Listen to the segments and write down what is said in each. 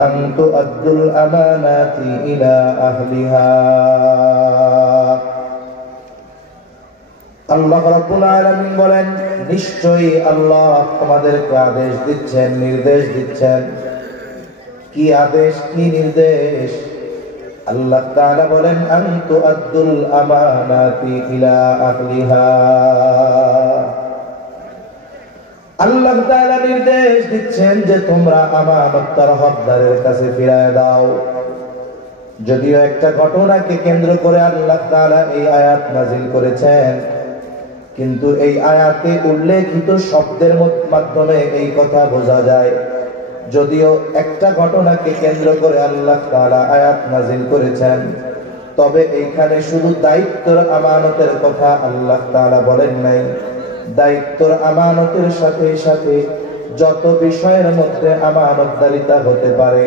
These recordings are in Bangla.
أن تؤدوا الأمانات إلى أهلها আল্লাহ রাব্বুল আলামিন বলেন, নিশ্চয়ই আল্লাহ তোমাদেরকে আদেশ দিচ্ছেন, নির্দেশ দিচ্ছেন। কি আদেশ, কি নির্দেশ? আল্লাহ তাআলা বলেন, আন তুআদ্দুল আমানাতি ইলা আহলিহা। আল্লাহ তাআলা নির্দেশ দিচ্ছেন যে তোমরা আমানত তার হকদারের কাছে ফিরায় দাও। যদিও একটা ঘটনাকে কেন্দ্র করে আল্লাহ তাআলা এই আয়াত নাযিল করেছেন, কিন্তু এই আয়াতে উল্লেখিত শব্দের মাধ্যমে এই কথা বোঝা যায়, যদিও একটা ঘটনাকে কেন্দ্র করে আল্লাহ তাআলা আয়াত নাযিল করেছেন, তবে এইখানে শুধু দায়িত্বের আমানতের কথা আল্লাহ তাআলা বলেন নাই। দায়িত্বের আমানতের সাথে সাথে যত বিষয়ের মধ্যে আমানতদারিতা হতে পারে,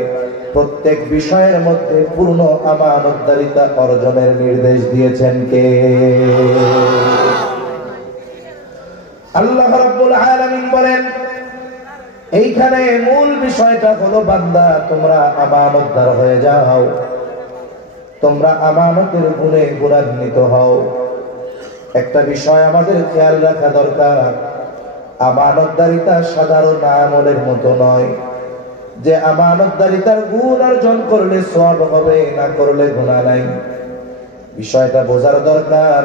প্রত্যেক বিষয়ের মধ্যে পূর্ণ আমানতদারিতা অর্জনের নির্দেশ দিয়েছেন কে? আল্লাহ রাব্বুল আলামিন বলেন, এইখানে মূল বিষয়টা হলো, বান্দা তোমরা আমানতদার হয়ে যাও, তোমরা আমানতের গুণে গুণান্বিত হও। একটা বিষয় আমাদের খেয়াল রাখা দরকার, আমানতদারিতা সাধারণ আমলের মতো নয় যে আমানতদারিতার গুণ অর্জন করলে সওয়াব হবে, না করলে গুনাহ নাই। বিষয়টা বোঝার দরকার,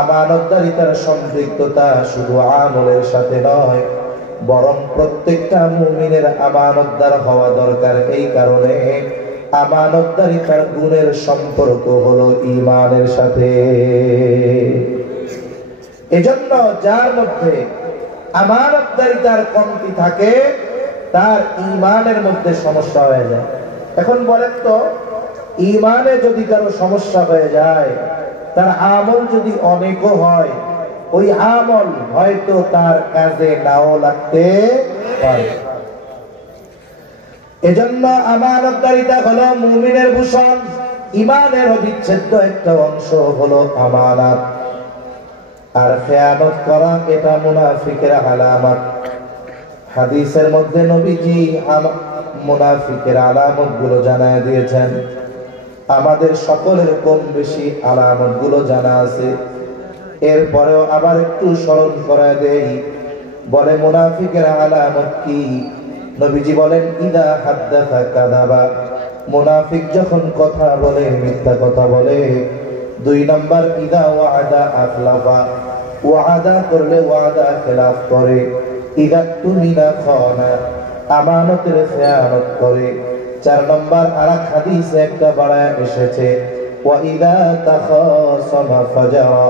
আমানতদারিতার সম্পৃক্ততা শুধু আমলের সাথে নয়, বরং প্রত্যেকটা মুমিনের আমানতদার হওয়া দরকার। এই কারণে আমানতদারিতার গুণের সম্পর্ক হলো ঈমানের সাথে। এজন্য যার মধ্যে আমানতদারিতার কমতি থাকে, তার ঈমানের মধ্যে সমস্যা হয়ে যায়। এখন বলেন তো, ঈমানে যদি কারো সমস্যা হয়ে যায়, তার আমল যদি অনেকও হয়, ওই আমল হয়তো তার কাজে নাও লাগতে পারে। এজন্য আমানতদারিতা হলো মুমিনের ভূষণ। ঈমানের অবিচ্ছেদ্য একটা অংশ হলো আমানত। আর খেয়ানত করা এটা মুনাফিকের আলামত। হাদিসের মধ্যে নবীজি মুনাফিকের আলামত গুলো জানায় দিয়েছেন। আমাদের সকলের কম বেশি আলামত গুলো জানা আছে, এরপরেও আবার একটু স্মরণ করা দেই। বলে মুনাফিকের আলামত কি? নবীজি বলেন, ইদা হাদ্দাসা কাযাবা। মুনাফিক যখন কথা বলে, মিথ্যা কথা বলে। 2 নাম্বার, ইদা ওয়াদা আখলাফা। ওয়াদা করলে ওয়াদা খেলাফ করে। ইদা তুমিনা খানা, আমানতের খেয়ানত করে। 4 নাম্বার, আরেক হাদিসে একটা বাড়ায় এসেছে, ওয়া ইদা তাখাসামা ফাজারা।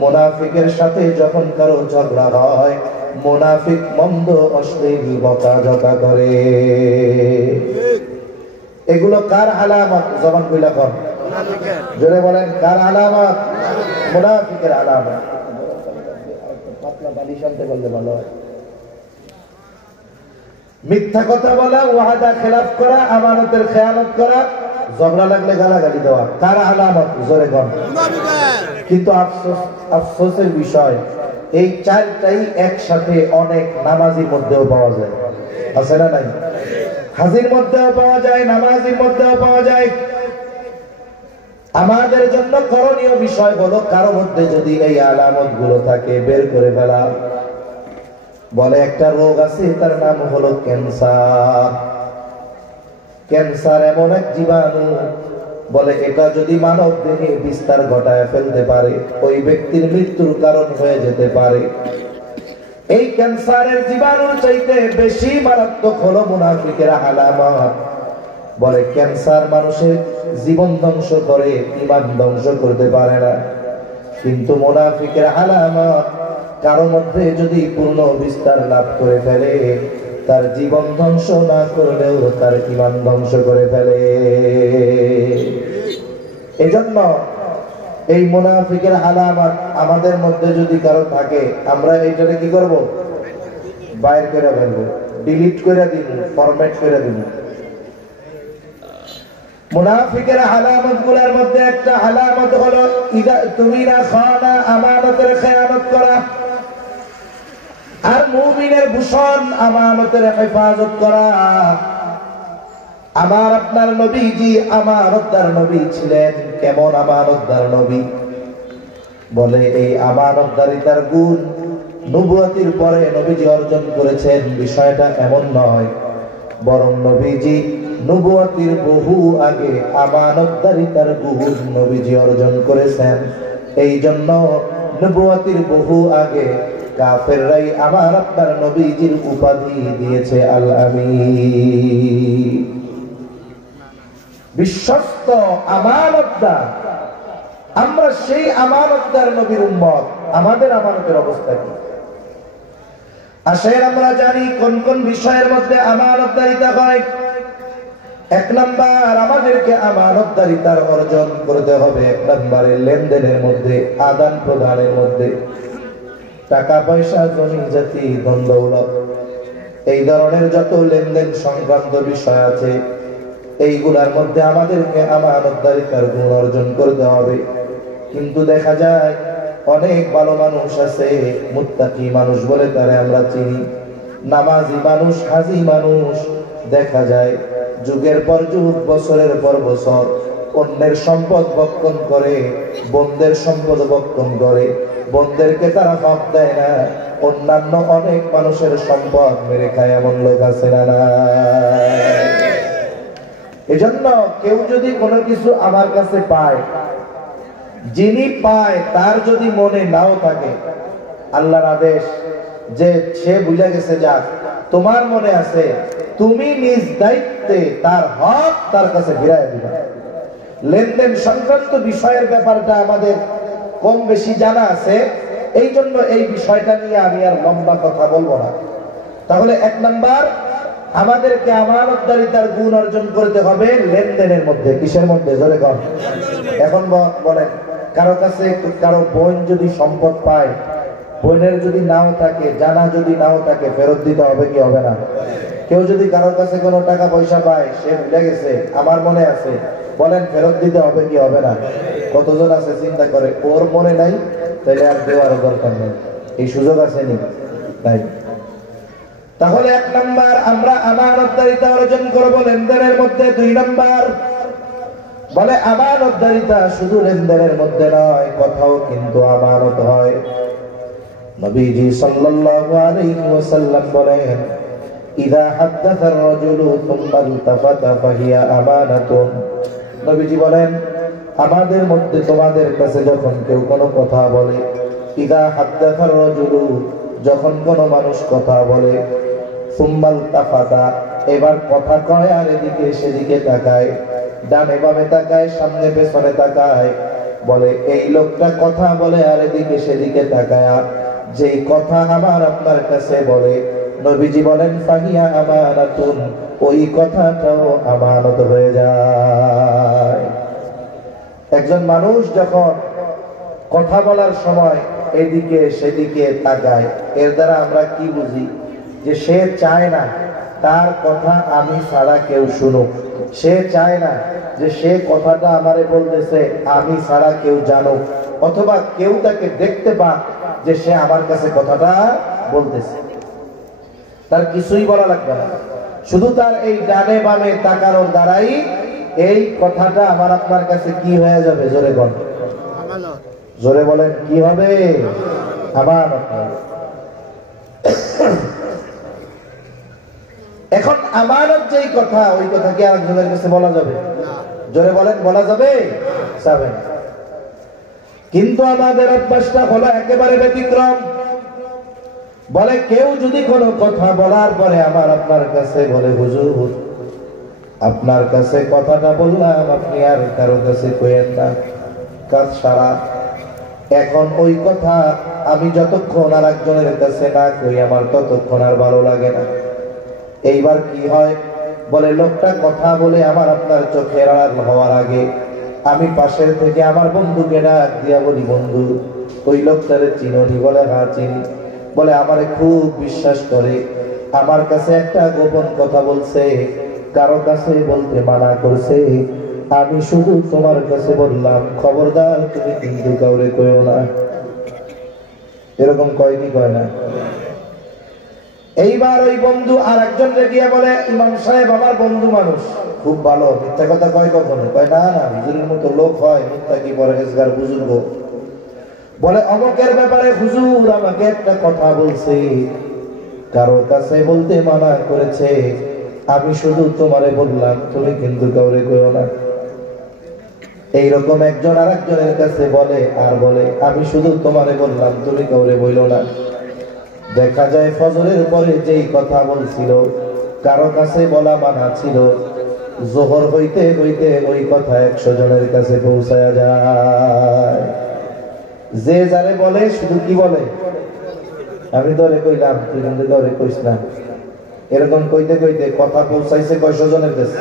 মুনাফিকের সাথে যখন কারো ঝগড়া হয়, মুনাফিক মন্দ অশ্লীল বকাঝকা করে। এগুলো কার আলামত? জবান কইলা কোন? জোরে বলেন, কার আলামত? মুনাফিকের আলামত। পাতলা বালিশ আনতে বললে ভালো হয়। মিথ্যা কথা বলা, ওয়াদা খেলাফ করা, আমানতের খেয়ানত করা, ঝগড়া লাগলে গালাগালি দেওয়া, কার আলামত? জোরে কোন? কিন্তু আফসোসের বিষয়, এই 4টাই একসাথে অনেক নামাজির মধ্যেও পাওয়া যায়। আছে না নাই? হাজির মধ্যেও পাওয়া যায়, নামাজির মধ্যেও পাওয়া যায়। আমাদের জন্য করণীয় বিষয় হলো, কারো মধ্যে যদি এই আলামত গুলো থাকে, বের করে ফেলা। বলে একটা রোগ আছে, তার নাম হলো ক্যান্সার। ক্যান্সার এমন এক জীবাণু, বলে এটা যদি মানব দেহে বিস্তার ঘটায় ফেলতে পারে, ওই ব্যক্তির মৃত্যুর কারণ হয়ে যেতে পারে। এই ক্যান্সারের জীবাণুর চাইতে বেশি মারাত্মক হলো মুনাফিকের আলামত। বলে ক্যান্সার মানুষের জীবন ধ্বংস করে, ঈমান ধ্বংস করতে পারে না। কিন্তু মুনাফিকের আলামত, কারো মধ্যে যদি পূর্ণ বিস্তার লাভ করে ফেলে, তার জীবন ধ্বংস না করলেও তার ঈমান ধ্বংস করে ফেলে। এজন্য এই মুনাফিকের আলামত আমাদের মধ্যে যদি কারো থাকে, আমরা এইটাকে কি করব? বাইর করে ফেলবো, ডিলিট করে দিব, ফরম্যাট করে দিব। মুনাফিকের আলামত গুলোর মধ্যে একটা আলামত হলো ইদা তুমিনা খানা, আমানতের খেয়ানত করা। আর মুমিনের ভূষণ আমানতের হেফাজত করা। আমার আপনার নবীজি আমানতদার নবী ছিলেন। কেমন আমানতদার নবী? বলে এই আমানতদারিতার গুণ নবুয়তির পরে নবীজি অর্জন করেছেন, বিষয়টা এমন নয়, বরং নবীজি নবুয়তির বহু আগে আমানতদারিতার গুণ নবীজি অর্জন করেছেন। এই জন্য নবুয়তির বহু আগে কাফেররাই আমার আপনার নবীজির উপাধি দিয়েছে আল আমিন, বিশ্বস্ত আমানতদার। আমরা সেই আমানতদার নবীর উম্মত। আমাদের আমানতের অবস্থা কি? আসেন আমরা জানি কোন কোন বিষয়ের মধ্যে আমানতদারিতা হয়। এক নাম্বার, আমাদেরকে আমানতদারিতার অর্জন করতে হবে এক নাম্বারে লেনদেনের মধ্যে, আদান প্রদানের মধ্যে। টাকা পয়সা, জমি জাতি, ধন দৌলত, এই ধরনের যত লেনদেন সংক্রান্ত বিষয় আছে, এইগুলার মধ্যে আমাদেরকে আমানতদারিতার গুণ অর্জন করতে হবে। কিন্তু দেখা যায় অনেক ভালো মানুষ আছে, মুত্তাকি মানুষ বলে তারে আমরা চিনি, নামাজি মানুষ, হাজি মানুষ, দেখা যায় যুগের পর যুগ, বছরের পর বছর অন্যের সম্পদ ভক্ষণ করে, বন্ধের সম্পদ ভক্ষণ করে, বন্ধেরকে তারা হক দেয় না, অন্যান্য অনেক মানুষের সম্পদ মেরে খায়, এমন লোক আছে না? এজন্য কেউ যদি কোনো কিছু আমার কাছে পায়, যিনি পায় তার যদি মনে নাও থাকে, আল্লাহর আদেশ যে সে ভুলে গেছে, যাক, তোমার মনে আছে, তুমি নিজ দায়িত্বে তার হক তার কাছে ফিরাই দিবা। লেনদেন সংক্রান্ত বিষয়ের ব্যাপারটা আমাদের কম বেশি জানা আছে, এই জন্য এই বিষয়টা নিয়ে আমি আর লম্বা কথা বলবো না। তাহলে এক নাম্বার, আমাদেরকে আমানতদারিতার গুণ অর্জন করতে হবে লেনদেনের মধ্যে। কিসের মধ্যে? জোরে কর। এখন বলেন, কারো কাছে কারো বোন যদি সম্পদ পায়, বোনের যদি নাও থাকে, জানা যদি নাও থাকে, ফেরত দিতে হবে কি হবে না? কেউ যদি কারোর কাছে কোনো টাকা পয়সা পায়, সে ভুলে গেছে, আমার মনে আছে, বলেন ফেরত দিতে হবে কি হবে না? কতজন আছে চিন্তা করে, ওর মনে নাই, তাহলে আর দেওয়ার দরকার নেই, এই সুযোগ আছে নি? তাই তাহলে এক নাম্বার, আমরা আমানতদারিতা অর্জন করব লেনদেনের মধ্যে। দুই নাম্বার, বলে আমানতদারিতা শুধু লেনদেনের মধ্যে নয়, কথাও কিন্তু আমানত হয়। নবীজি সাল্লাল্লাহু আলাইহি ওয়াসাল্লাম বলেন, ইযা হাদাসা আর-রাজুলু সুম্মা ইলতাফাতা ফাহিয়া আমানাতুন। নবীজি বলেন, আমাদের মধ্যে তোমাদের কাছে যখন কেউ কোনো কথা বলে, ইযা হাদাসা আর-রাজুলু, যখন কোনো মানুষ কথা বলে, সুম্মা ইলতাফাতা, এবার কথা কয় আর এদিকে সেদিকে তাকায়, ডানে বামে তাকায়, সামনে পেছনে তাকায়, বলে এই লোকটা কথা বলে আর এদিকে সেদিকে তাকায়, যেই কথা আমার আপনার কাছে বলে, নবীজি বলেন ফাহিয়া আমানাতুন, ওই কথাটাও আমানত হয়ে যায়। একজন মানুষ যখন কথা বলার সময় এদিকে সেদিকে তাকায়, এর দ্বারা আমরা কি বুঝি? যে সে চায় না তার কথা আমি ছাড়া কেউ শুনুক, সে চায় না যে সে কথাটা আমারে বলতেছে আমি ছাড়া কেউ জানুক, অথবা কেউ তাকে দেখতে পাক যে সে আমার কাছে কথাটা বলতেছে। তার কিছুই বলা লাগবে না, শুধু তার এই ডানে বামে তাকানোর দ্বারাই এই কথাটা আমার আপনার কাছে কি হয়ে যাবে? জোরে বলেন, জোরে বলেন, কি হবে? আমানত। এখন আমানত যেই কথা, ওই কথা কি আরেকজনের কাছে বলা যাবে? জোরে বলেন, বলা যাবে? যাবে না। কিন্তু আমাদের অভ্যাসটা হলো একেবারে ব্যতিক্রম। বলে কেউ যদি কোনো কথা বলার পরে আমার আপনার কাছে বলে, হুজুর আপনার কাছে কথাটা বললাম, আপনি আর কারো কাছে কইেন না, কাজ সারা। এখন ওই কথা আমি যতক্ষণ আর একজনের কাছে না কই, আমার ততক্ষণ আর ভালো লাগে না। এইবার কি হয়? বলে লোকটা কথা বলে আমার আপনার চোখের আড়াল হওয়ার আগে আমি পাশের থেকে আমার বন্ধুকে ডাক দিয়া বলি, বন্ধু ওই লোকটারে চিনি? বলে হ্যাঁ চিনি। বলে আমারে খুব বিশ্বাস করে, আমার কাছে একটা গোপন কথা বলছে, কারো কাছে বলতে মানা করছে, আমি শুধু তোমার কাছে বললাম, খবরদার তুমি কিন্তু কাউরে কইও না। এরকম কয় কি কয় না? এইবার ওই বন্ধু আর একজন গিয়ে বলে, ইমাম সাহেব আমার বন্ধু মানুষ, খুব ভালো, মিথ্যা কথা কয় কখনো? কয় না না, হুজুরের মতো লোক হয়, মুত্তাকি পরহেজগার বুজুর্গ। বলে অমুকের ব্যাপারে হুজুর আমাকে একটা কথা বলছে, কারো কাছে বলতে মানা করেছে, আমি শুধু তোমারে বললাম, তুমি কিন্তু কাউরে কইও না। এইরকম একজন আর একজনের কাছে বলে আর বলে, আমি শুধু তোমারে বললাম, তুমি কাউরে বইল না। দেখা যায় ফজরের পরে যেই কথা বলছিল কারো কাছে বলা মানা ছিল, জোহর হইতে হইতে ওই কথা 100 জনের কাছে পৌঁছায়া যায়। যে যারে বলে শুধু কি বলে, আমি তোরে কইলাম, তুই কিন্তু তোরে কইস না। এরকম কইতে কইতে কথা পৌঁছাইছে কয়শো জনের কাছে?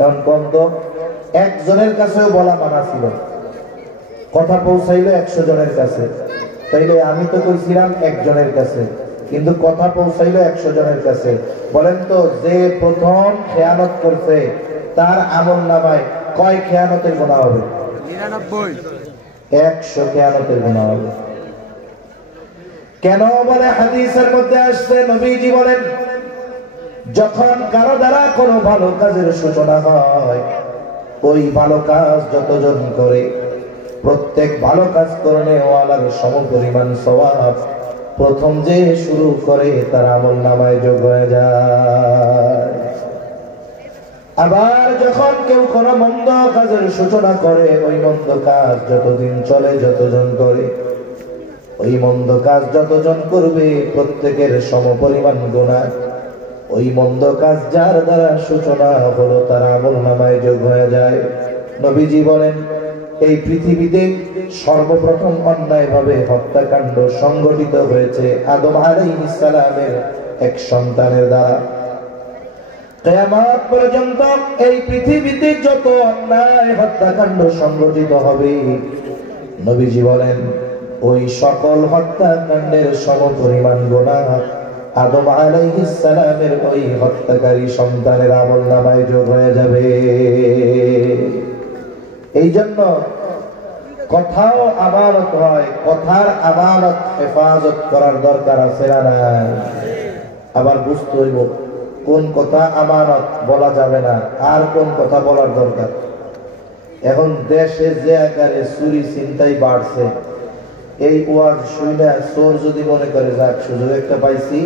এখন কম তো, 1 জনের কাছেও বলা মানা ছিল, কথা পৌঁছাইলো 100 জনের কাছে। তাইলে আমি তো কইছিলাম 1 জনের কাছে, কিন্তু কথা পৌঁছাইলো 100 জনের কাছে। বলেন তো, যে প্রথম খেয়ানত করছে তার আমলনামায় কয় খেয়ানতের গুনাহ হবে? 99। 100 খেয়ানতের গুনাহ হবে। কেন বলে হাদিসের মধ্যে আসছে, নবীজি বলেন যখন কারো দ্বারা কোনো ভালো কাজের সূচনা হয়, ওই ভালো কাজ যতজন করে প্রত্যেক ভালো কাজ করলে ওয়ালার সমপরিমাণ সওয়াব প্রথম যে শুরু করে তার আমলনামায় যোগ হয়ে যায়। আবার যখন কেউ কোনো মন্দ কাজের সূচনা করে, ওই মন্দ কাজ যতদিন চলে যতজন করে, ওই মন্দ কাজ যতজন করবে প্রত্যেকের সমপরিমাণ গুনাহ ওই মন্দ কাজ যার দ্বারা সূচনা হলো তার আমলনামায় যোগ হয়ে যায়। নবীজি বলেন এই পৃথিবীতে সর্বপ্রথম অন্যায়ভাবে হত্যাকাণ্ড সংঘটিত হয়েছে আদম আলাইহিস সালামের এক সন্তানের দ্বারা। কিয়ামত পর্যন্ত এই পৃথিবীতে যত অন্যায় হত্যাকাণ্ড সংঘটিত হবে, নবীজি বলেন ওই সকল হত্যাকাণ্ডের সমপরিমাণ গুনাহ আদম আলাইহিস সালামের ওই হত্যাকারী সন্তানের আমলনামায় যোগ হয়ে যাবে। এই জন্য কথাও আমানত হয়, কথার আমানত হেফাজত করার দরকার আছে না নাই? আবার বুঝতে হইব কোন কথা আমানত বলা যাবে না, আর কোন কথা বলার দরকার। এখন দেশে যে আকারে চুরি ছিনতাই বাড়ছে, এই ওয়াজ শুনে চোর যদি মনে করে যাক সুযোগ একটা পাইছি,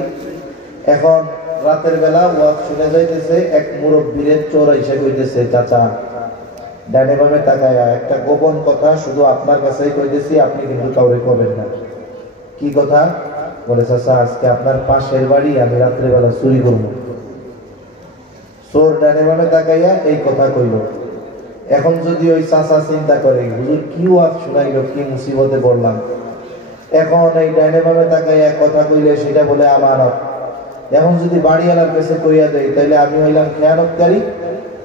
এখন রাতের বেলা ওয়াজ শুনে যাইতেছে, এক মুরব্বীর চোর এসে কইতেছে, চাচা ডানে বামে তাকায়া একটা গোপন কথা শুধু আপনার কাছেই কইতেছি, আপনি কিন্তু কাউরে কবেন না। কি কথা? বলে চাচা আজকে আপনার পাশের বাড়ি আমি রাত্রে বেলা চুরি করব। চোর ডানে বামে তাকাইয়া এই কথা কইল। এখন যদি ওই চাচা চিন্তা করে হুজুর কি ওয়াজ শুনাইলো, কি মুসিবতে পড়লাম, এখন এই ডাইনে বামে তাকাইয়া কথা কইলে সেটা বলে আমানত। এখন যদি বাড়িওয়ালার কাছে কইয়া দেয় তাইলে আমি হইলাম খেয়ানতকারী,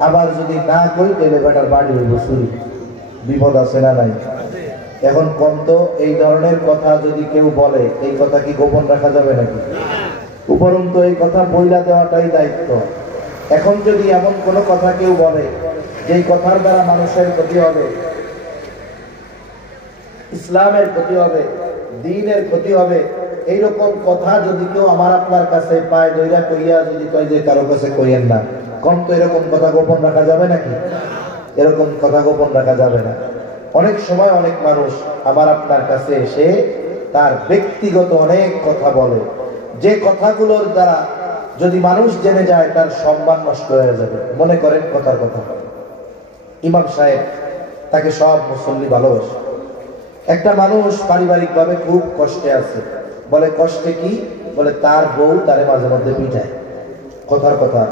আবার যদি না কই তাইলে বেটার বাড়ি হইব চুরি। বিপদ আছে না নাই? এখন কম তো, এই ধরনের কথা যদি কেউ বলে এই কথা কি গোপন রাখা যাবে নাকি? উপরন্তু এই কথা বইলা দেওয়াটাই দায়িত্ব। এখন যদি এমন কোনো কথা কেউ বলে যেই কথার দ্বারা মানুষের ক্ষতি হবে, ইসলামের ক্ষতি হবে, দ্বীনের ক্ষতি হবে, এইরকম কথা যদি কেউ আমার আপনার কাছে পায় দইরা কইয়া যদি কয় যে কারো কাছে কইয়েন না, কম তো এরকম কথা গোপন রাখা যাবে নাকি? এরকম কথা গোপন রাখা যাবে না। অনেক সময় অনেক মানুষ আমার আপনার কাছে এসে তার ব্যক্তিগত অনেক কথা বলে, যে কথাগুলোর দ্বারা যদি মানুষ জেনে যায় তার সম্মান নষ্ট হয়ে যাবে। মনে করেন কথার কথা, ইমাম সাহেব, তাকে সব মুসল্লি ভালোবাসে। একটা মানুষ পারিবারিকভাবে খুব কষ্টে আছে, বলে কষ্টে কি? বলে তার বউ তারে মাঝে মধ্যে পিটায়। কথার কথা।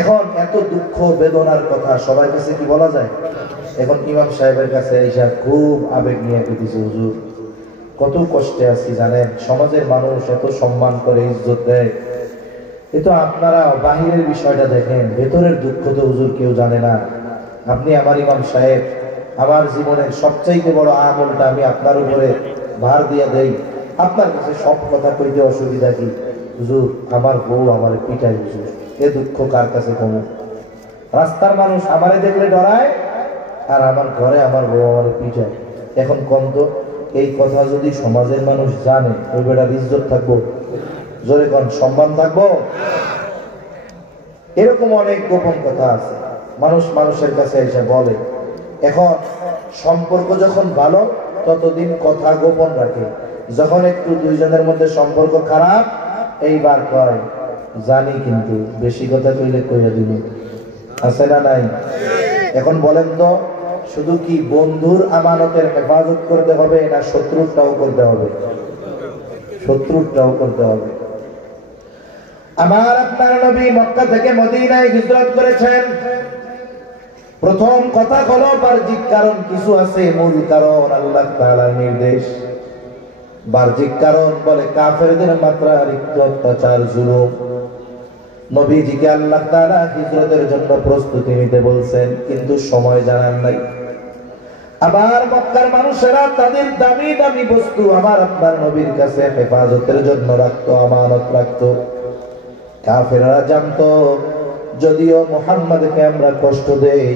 এখন এত দুঃখ বেদনার কথা সবার কাছে কি বলা যায়? এখন ইমাম সাহেবের কাছে এসে খুব আবেগ নিয়ে পেতেছে, হুজুর কত কষ্টে আছি জানেন, সমাজের মানুষ এত সম্মান করে, ইজ্জত দেয়, এ তো আপনারা বাহিরের বিষয়টা দেখেন, ভেতরের দুঃখ তো হুজুর কেউ জানে না। আপনি আমার ইমাম সাহেব, আমার জীবনের সবচাইতে বড় আমলটা আমি আপনার উপরে ভার দিয়ে দেই, আপনার কাছে সব কথা কইতে অসুবিধা কি? হুজুর আমার বউ আমার পিটাই, হুজুর এ দুঃখ কার কাছে কমু? রাস্তার মানুষ আমারে দেখলে ডরায়, আর আমার ঘরে আমার বউ আমার পিটায়। এখন কম তো, এই কথা যদি সমাজের মানুষ জানে ওই বেটার ইজ্জত থাকবো? জোরে কোন সম্মান থাকবো? এরকম অনেক গোপন কথা আছে, মানুষ মানুষের কাছে এসে বলে। এখন সম্পর্ক যখন ভালো ততদিন কথা গোপন রাখে, যখন একটু দুইজনের মধ্যে সম্পর্ক খারাপ এইবার কয় জানি কিন্তু বেশি কথা কইলে কইয়া দিব, আছে না নাই? এখন বলেন তো, শুধু কি বন্ধুর আমানতের হেফাজত করতে হবে না শত্রুরটাও করতে হবে? শত্রুরটাও করতে হবে। আমার আপনার নবী মক্কা থেকে মদিনায় হিজরত করেছেন। প্রথম কথা হলো বাহ্যিক কারণ কিছু আছে, মূল কারণ আল্লাহ তাআলার নির্দেশ। বাহ্যিক কারণ বলে কাফেরদের মাত্রাতিরিক্ত অত্যাচার, জুলুম। নবীজিকে আল্লাহ তাআলা হিজরতের জন্য প্রস্তুতি নিতে বলছেন, কিন্তু সময় জানান নাই। আবার মক্কার মানুষেরা তাদের দামি দামি বস্তু আমার আপনার নবীর কাছে হেফাজতের জন্য রাখতো, আমানত রাখতো। কাফেররা জানতো যদিও মুহাম্মদকে আমরা কষ্ট দেই,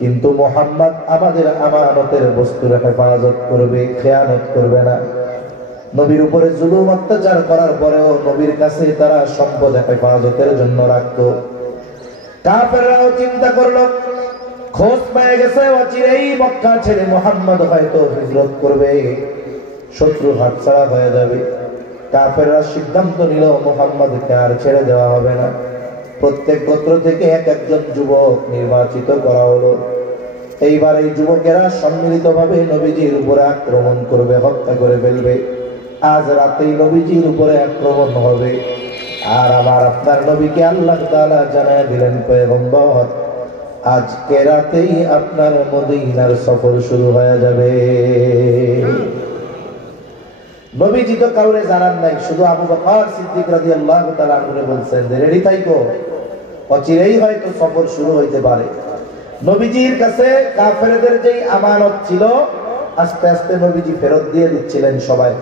কিন্তু মুহাম্মদ আমাদের আমানতের বস্তুর হেফাজত করবে, খেয়ানত করবে না। নবীর উপরে জুলুম অত্যাচার করার পরেও নবীর কাছে তারা সম্পদ হেফাজতের জন্য রাখতো। কাফেররাও চিন্তা করলো, খোঁজ পেয়ে গেছে অচিরেই মক্কা ছেড়ে মুহাম্মদ হয়তো হিজরত করবে, শত্রু হাতছাড়া হয়ে যাবে। কাফেররা সিদ্ধান্ত নিল মুহাম্মদকে আর ছেড়ে দেওয়া হবে না। প্রত্যেক গোত্র থেকে এক একজন যুবক নির্বাচিত করা হলো। এইবার এই যুবকেরা সম্মিলিতভাবে নবীজির উপরে আক্রমণ করবে, হত্যা করে ফেলবে। আজ রাতেই নবীজির উপরে আক্রমণ হবে। আর আমার আপনার নবীকে আল্লাহ তাআলা জানায় দিলেন, পয়গম্বর আজকে রাতেই আপনার মদিনার সফর শুরু হয়ে যাবে। নবীজি তো কাউরে জানান নাই, শুধু আবু বকর সিদ্দিক রাদিয়াল্লাহু তাআলা আনহু বলছেন যে রেডি থাইকো, অচিরেই হয়তো সফর শুরু হইতে পারে। নবীজির কাছে কাফেরদের যেই আমানত ছিল আস্তে আস্তে নবীজি ফেরত দিয়ে দিচ্ছিলেন সবাই।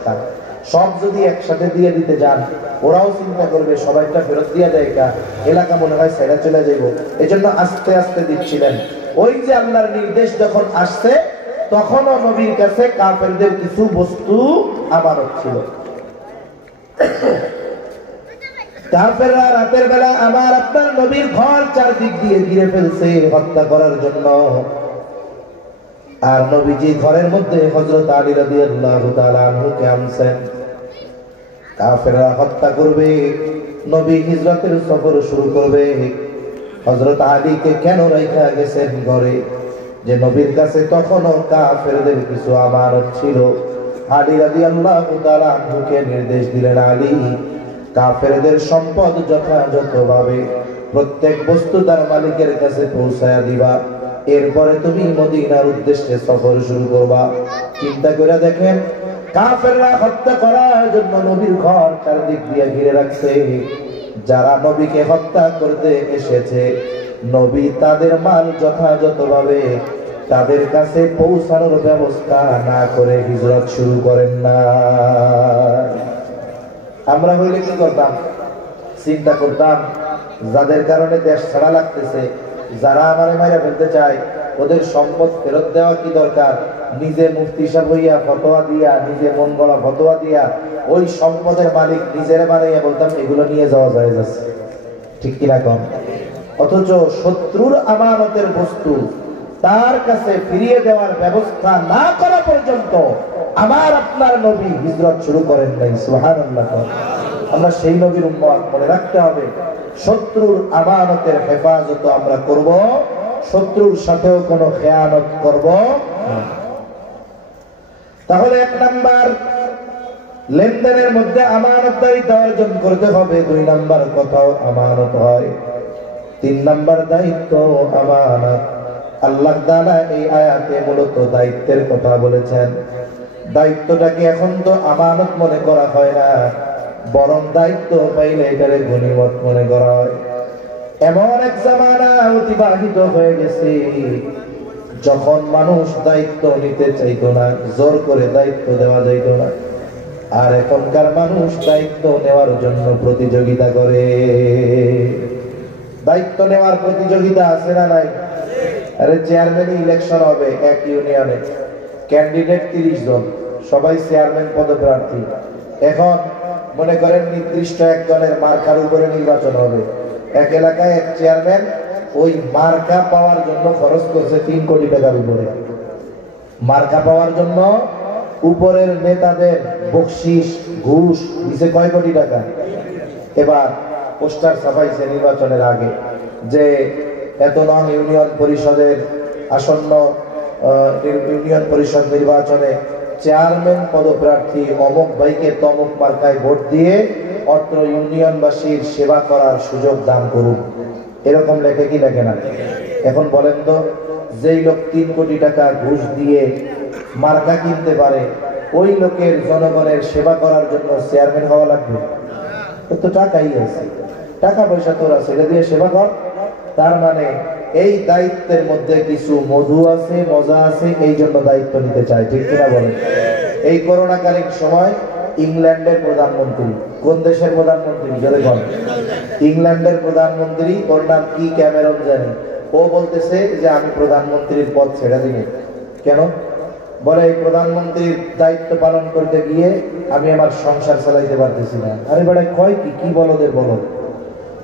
সব যদি একসাথে দিয়ে দিতে যান ওরাও চিন্তা করবে সবাইটা ফেরত দিয়ে দেয়, কা এলাকা মনে হয় ছেড়ে চলে যাইব, এজন্য আস্তে আস্তে দিচ্ছিলেন। ওই যে আল্লাহর নির্দেশ যখন আসছে তখনও নবীর কাছে কাফেরদের কিছু বস্তু আমানত ছিল। কাফেররা রাতের বেলা আমার আপনার নবীর ঘর চারদিক দিয়ে ঘিরে ফেলছে হত্যা করার জন্য। আর নবীজি ঘরের মধ্যে হযরত আলী রাদিয়াল্লাহু তাআলা আনহুকে আনছেন। কাফেররা হত্যা করবে, নবী হিজরতের সফর শুরু করবে। হযরত আলীকে কেন রাইখা গেছেন ঘরে? যে নবীর কাছে তখনও কাফেরদের কিছু আমানত ছিল। আলী রাদিয়াল্লাহু তাআলা আনহুকে নির্দেশ দিলেন, আলী কাফেরদের সম্পদ যথাযথভাবে প্রত্যেক বস্তু তার মালিকের কাছে পৌঁছায়া দিবা, এরপরে তুমি মদিনার উদ্দেশ্যে সফর শুরু করবা। চিন্তা করে দেখেন, কাফেররা হত্যা করার জন্য নবীর ঘর চারদিক দিয়ে ঘিরে রাখছে। যারা নবীকে হত্যা করতে এসেছে নবী তাদের মাল যথাযথভাবে তাদের কাছে পৌঁছানোর ব্যবস্থা না করে হিজরত শুরু করেন না। আমরা হইলে কি করতাম? চিন্তা করতাম যাদের কারণে দেশ ছাড়া লাগতেছে, যারা আমারে মাইরা ফেলতে চায় ওদের সম্পদ ফেরত দেওয়া কি দরকার? নিজে মুফতি সাহেব হইয়া ফতোয়া দিয়া, নিজে মন গড়া ফতোয়া দিয়া ওই সম্পদের মালিক নিজের বানাইয়া বলতাম এগুলো নিয়ে যাওয়া যায় যাচ্ছে, ঠিক কিনা কম? অথচ শত্রুর আমানতের বস্তু তার কাছে ফিরিয়ে দেওয়ার ব্যবস্থা না করা পর্যন্ত আমার আপনার নবী হিজরত শুরু করেন নাই। সুবহানাল্লাহ। আমরা সেই নবীর উম্মত, মনে রাখতে হবে শত্রুর আমানতের হেফাজত আমরা করব, শত্রুর সাথেও কোনো খেয়ানত করব না। তাহলে এক নাম্বার লেনদেনের মধ্যে আমানতদারিতা অর্জন করতে হবে। 2 নাম্বার কথাও আমানত হয়। 3 নাম্বার দায়িত্ব আমানত। আল্লাহ তাআলা এই আয়াতে মূলত দায়িত্বের কথা বলেছেন। দায়িত্বটাকে এখন তো আমানত মনে করা হয় না, বরং দায়িত্ব পাইলে এটারে গনিমত মনে করা হয়। এমন এক জামানা অতিবাহিত হয়ে গেছে যখন মানুষ দায়িত্ব নিতে চাইতো না, জোর করে দায়িত্ব দেওয়া যাইত না। আর এখনকার মানুষ দায়িত্ব নেওয়ার জন্য প্রতিযোগিতা করে। দায়িত্ব নেওয়ার প্রতিযোগিতা আছে না নাই? আরে চেয়ারম্যান ইলেকশন হবে এক ইউনিয়নে, ক্যান্ডিডেট 30 জন, সবাই চেয়ারম্যান পদপ্রার্থী। এখন মনে করেন নির্দিষ্ট একজনের মার্কার উপরে নির্বাচন হবে, এক এলাকায় এক চেয়ারম্যান ওই মার্কা পাওয়ার জন্য খরচ করছে 3 কোটি টাকার উপরে। মার্কা পাওয়ার জন্য উপরের নেতাদের বকশিস ঘুষ দিছে কয় কোটি টাকা। এবার পোস্টার ছাপাইছে নির্বাচনের আগে যে এত নং ইউনিয়ন পরিষদের আসন্ন ইউনিয়ন পরিষদ নির্বাচনে চেয়ারম্যান পদপ্রার্থী অমুক ভাইকে তমুক মার্কায় ভোট দিয়ে অত্র ইউনিয়নবাসীর সেবা করার সুযোগ দান করুন, এরকম লেখে কি লেখে না? এখন বলেন তো, যেই লোক 3 কোটি টাকা ঘুষ দিয়ে মার্কা কিনতে পারে, ওই লোকের জনগণের সেবা করার জন্য চেয়ারম্যান হওয়া লাগবে? তো টাকাই আছে, টাকা পয়সা তোরা ছেড়ে দিয়ে সেবা কর। তার মানে এই দায়িত্বের মধ্যে কিছু মধু আছে, মজা আছে, এই জন্য দায়িত্ব নিতে চায়, ঠিক কিনা বলেন? এই করোনাকালীন সময় ইংল্যান্ডের প্রধানমন্ত্রী, কোন দেশের প্রধানমন্ত্রী যদি বলেন? ইংল্যান্ডের প্রধানমন্ত্রী, ওর নাম কি, ক্যামেরন জানি, ও বলতেছে যে আমি প্রধানমন্ত্রীর পদ ছেড়ে দিব। কেন? বলে এই প্রধানমন্ত্রীর দায়িত্ব পালন করতে গিয়ে আমি আমার সংসার চালাইতে পারতেছি না। আরে বেটা কয় কি বলদের বলো।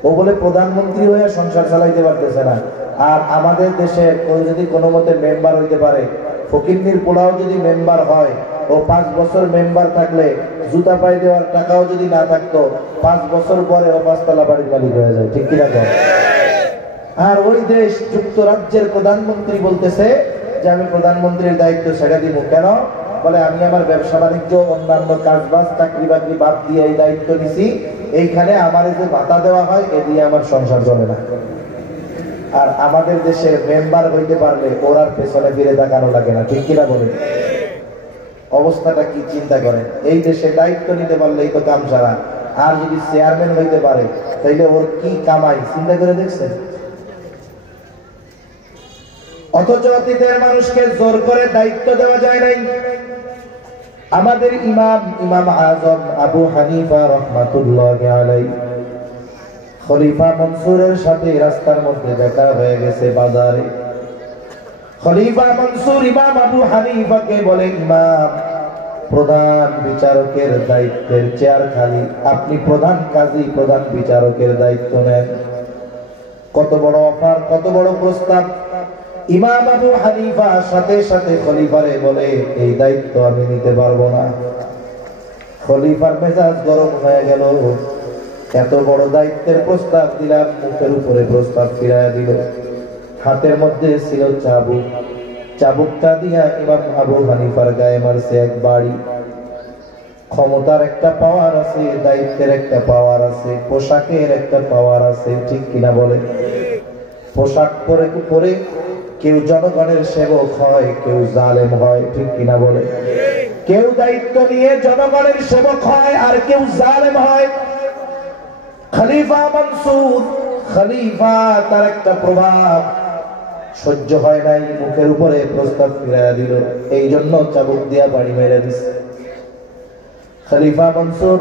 ও বলে প্রধানমন্ত্রী হয়ে সংসার চালাইতে পারতেছে না, আর আমাদের দেশে ও যদি কোনো মতে মেম্বার হইতে পারে, ফকিন্নির পোলাও যদি মেম্বার হয়, ও 5 বছর মেম্বার থাকলে জুতা পাই দেওয়ার টাকাও যদি না থাকতো, 5 বছর পরে ও 5 তলা বাড়ির মালিক হয়ে যায়, ঠিক কিনা কর? আর ওই দেশ যুক্তরাজ্যের প্রধানমন্ত্রী বলতেছে যে আমি প্রধানমন্ত্রীর দায়িত্ব ছেড়ে দিব। কেন? বলে আমি আমার ব্যবসা বাণিজ্য অন্যান্য কাজবাজ চাকরি বাকরি বাদ দিয়ে এই দায়িত্ব নিছি, এইখানে আমার যে ভাতা দেওয়া হয় এ দিয়ে আমার সংসার চলে না। আর আমাদের দেশের মেম্বার হইতে পারলে ওর আর পেছনে ফিরে তাকানো লাগে না, ঠিক কিনা বলে? অবস্থাটা কি চিন্তা করেন? এই দেশে দায়িত্ব নিতে পারলেই তো কাম সারা, আর যদি চেয়ারম্যান হইতে পারে তাইলে ওর কি কামাই, চিন্তা করে দেখছেন? অথচ অতীতের মানুষকে জোর করে দায়িত্ব দেওয়া যায় নাই। আমাদের ইমাম আজম আবু হানিফা রাহমাতুল্লাহি আলাইহি খলিফা মনসুরের সাথে রাস্তার মধ্যে দেখা হয়ে গেছে বাজারে। খলিফা মনসুর ইমাম আবু হানিফাকে বলে, ইমাম, প্রধান বিচারকের দায়িত্বের চেয়ার খালি, আপনি প্রধান কাজী প্রধান বিচারকের দায়িত্ব নেন। কত বড় অফার, কত বড় প্রস্তাব! ইমাম আবু হানিফা সাথে সাথে খলিফারে বলে, এই দায়িত্ব আমি নিতে পারবো না। খলিফার মেজাজ গরম হয়ে গেল, এত বড় দায়িত্বের প্রস্তাব দিলাম, মুখের উপরে প্রস্তাব ফিরাইয়া দিল। হাতের মধ্যে ছিল চাবুক, চাবুকটা দিয়া ইমাম আবু হানিফার গায়ে মারছে এক বাড়ি। ক্ষমতার একটা পাওয়ার আছে, দায়িত্বের একটা পাওয়ার আছে, পোশাকের একটা পাওয়ার আছে, ঠিক কিনা বলে? পোশাক পরে পরে কেউ জনগণের সেবক হয়, কেউ জালেম হয়, ঠিক কিনা বলে? কেউ দায়িত্ব নিয়ে জনগণের সেবক হয়, আর কেউ জালেম হয়। খলিফা মনসুর, খলিফা তার একটা প্রভাব সহ্য হয় নাই, মুখের উপরে প্রস্তাব ফিরাইয়া দিল, এই জন্য চাবুক দিয়া বাড়ি মেরে দিছে। খলিফা মনসুর